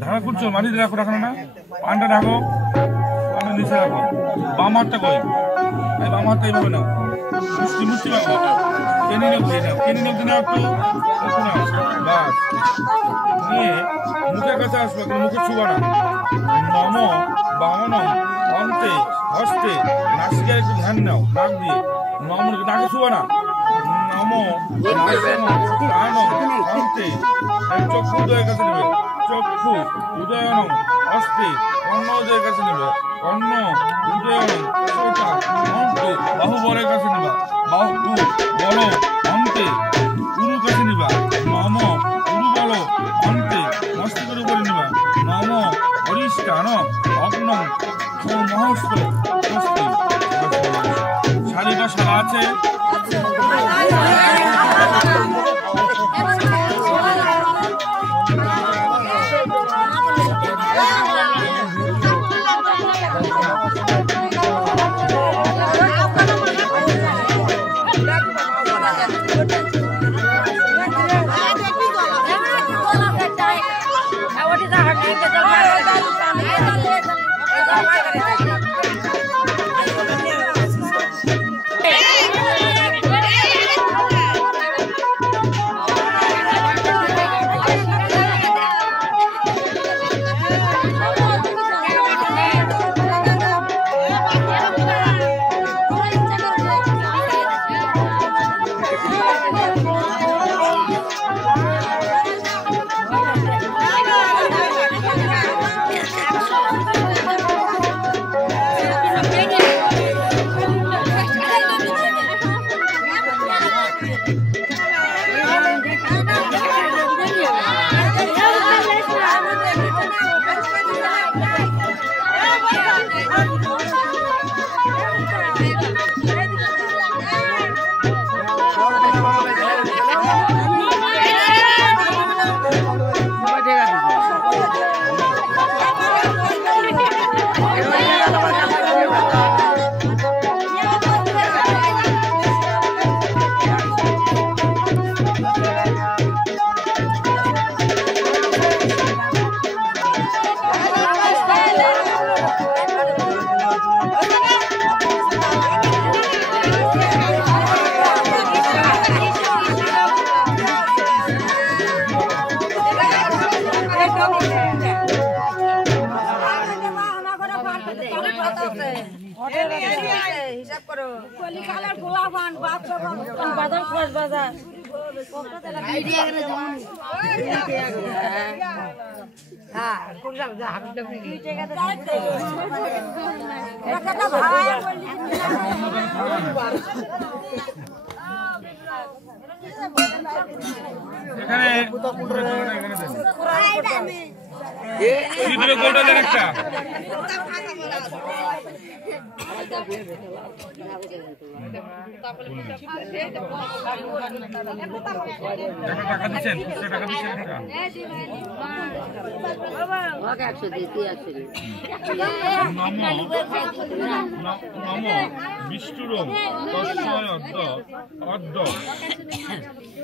ঢাকা করছো মাটিতে রাখো রাখো না পানটা রাখো পানটা নিচে রাখো বাম হাতটা কই এই বাম হাতটা এইভাবে নাও মুষ্টি মুষ্টি রাখো টেনে নিয়ে দিয়ে নাও টেনে নিয়ে দিনে একটু নাও বাস নিয়ে মুখের কাছে আসবে কিন্তু মুখে ছুবা না নম বামনম অন্তে হস্তে নাসিকে একটু ধ্যান নাও নাক দিয়ে নম নাকে ছুবা না নম অন্তে চক্ষু উদয়ের কাছে নেবে চক্ষু উদয়নম হস্তে অন্ন উদয়ের কাছে নেবে অন্ন উদয়নম সোটা অন্তে বাহু বরের কাছে নেবা বাহু বল অন্তে উরু কাছে নিবা নম উরু বল অন্তে মস্তিকের উপরে নিবা নম অরিষ্টান অগ্ন মহস্ত স্বস্তি শাড়িটা সারা আছে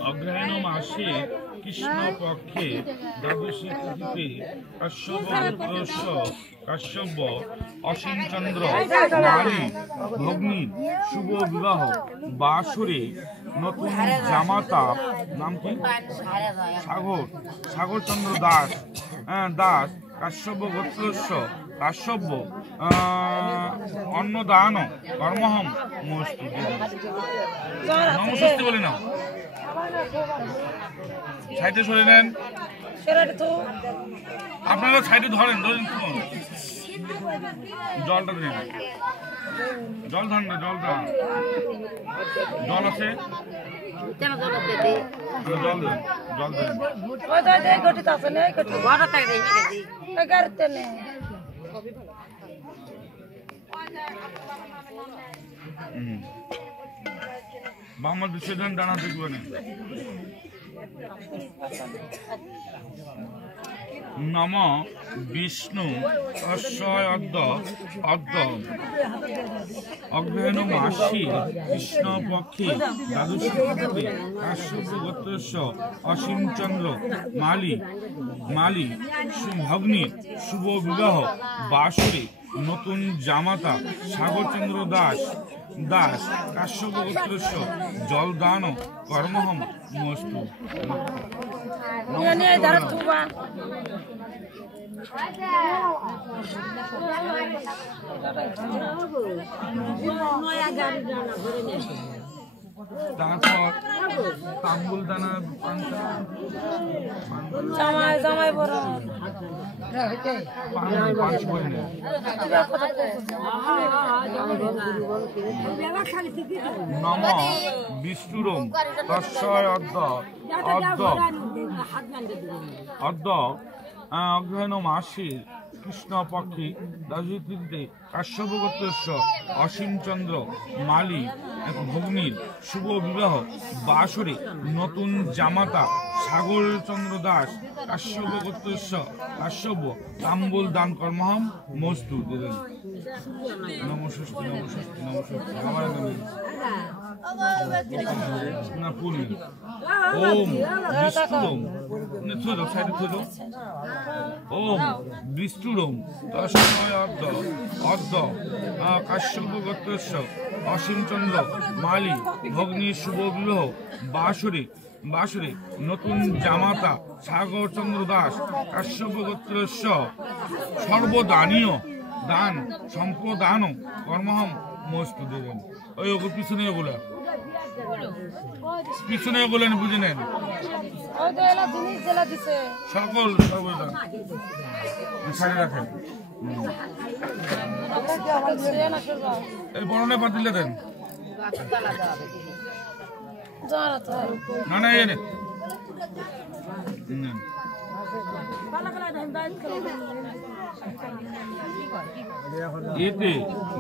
অগ্রহায়ণ মাসে কৃষ্ণ পক্ষে দ্বাদশী তিথিতে কাশ্যপ অসীম চন্দ্র নারী ভগ্নীর শুভ বিবাহ বাসরে নতুন জামাতা নাম কি সাগরচন্দ্র দাস দাস কাশ্যপ গোত্রস্য কাশ্যপ অন্নদান কর্মহম নমস্তে বলে নাও সাইডে সরে নেন আপনারা সাইডে ধরেন জলটা দেন জল ঠান্ডা জলটা জল আছে জল দেন জল দেন মোহাম্মদ বিশ্বজন ডানা দেখবেন নম বিষ্ণু তস্যয় অদ্য অদ্য অগ্রহায়ণ মাসি কৃষ্ণ পক্ষে দ্বাদশী তিথিতে কাশ্যপ গোত্রস্য অসীম চন্দ্র মালি ভগ্নীর শুভ বিবাহ বাসরে নতুন জামাতা সাগরচন্দ্র দাস কাশ্যপ গোত্রস্য জলদান কর্মহম মস্তু। তারপর তাম্বুল দানা নম বিষ্ণুরম তস্যয় অদ্য অগ্রহায়ণ মাসে কৃষ্ণ পক্ষে দ্বাদশী তিথিতে কাশ্যপ গোত্রস্য অসীম চন্দ্র মালি ভগ্নীর শুভ বিবাহ বাসরে নতুন জামাতা সাগরচন্দ্র দাস কাশ্যপ গোত্রস্য কাশ্যপ তাম্বুল দান কর্মহম মস্তু দিলেন। নমস্বস্তি নমস্বস্তি নমস্বস্তি আমার না পুরি ওম বিষ্ণুরম থুলো সাইডে থুলো ওম বিষ্ণুরম তস্যয় অদ্য কাশ্যপ গোত্রস্য অসীম চন্দ্র মালি ভগ্নীর শুভ বিবাহ বাসরে নতুন জামাতা সাগরচন্দ্র দাস কাশ্যপ গোত্রস্য সর্বদানীয় দান সম্প্রদান কর্মহম মস্তু দেবেন। ওই পিছনে ওগুলা বুঝে নেন সকল সর্বদান সাড়ে রাখেন। এই বর্ণে পাতিলে দেন না এনে এতে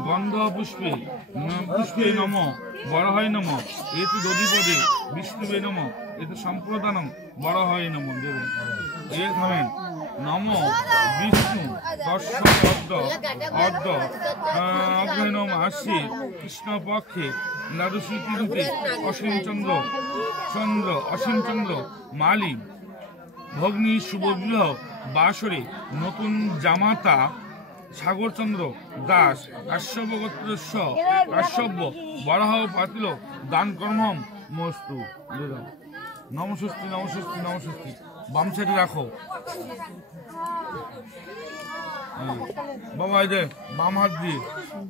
গন্ধ পুষ্পে নম বরহায় নম এতে দধিপদে বিষ্ণুবে নম এতে সম্প্রদানম বরহায় নম দেবেন। এ থামেন নম বিষ্ণু অর্ধ অগ্রহায়ণ মাসে কৃষ্ণ পক্ষে দ্বাদশী তিথিতে অসীম চন্দ্র মালি ভগ্নী শুভ বিবাহ বাসরে নতুন জামাতা সাগরচন্দ্র দাস কাশ্যপ গোত্রস্য কাশ্যপ বরাহ পাতিল দান কর্মম মস্তু। নমস্বস্তি নমস্বস্তি নমস্বস্তি বাম সাইডে রাখো বাবা। এই যে বাম হাত দিয়ে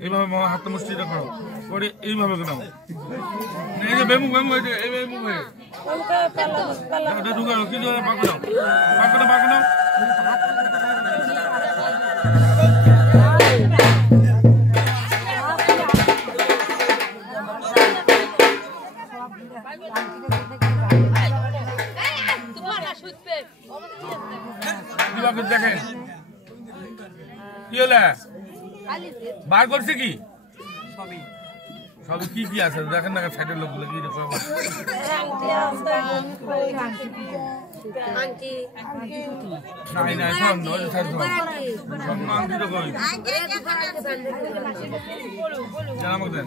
এইভাবে হাতটা মুষ্টিটা করো করে এইভাবে নাও এই যে বেমুখ এই বেমুখ হয়ে ঢুকানো কিছু পাকো নাও দেখেন কি হলো বার করছে কি সবই কি আছে দেখেন না সাইডের লোকগুলো কি নাই দেন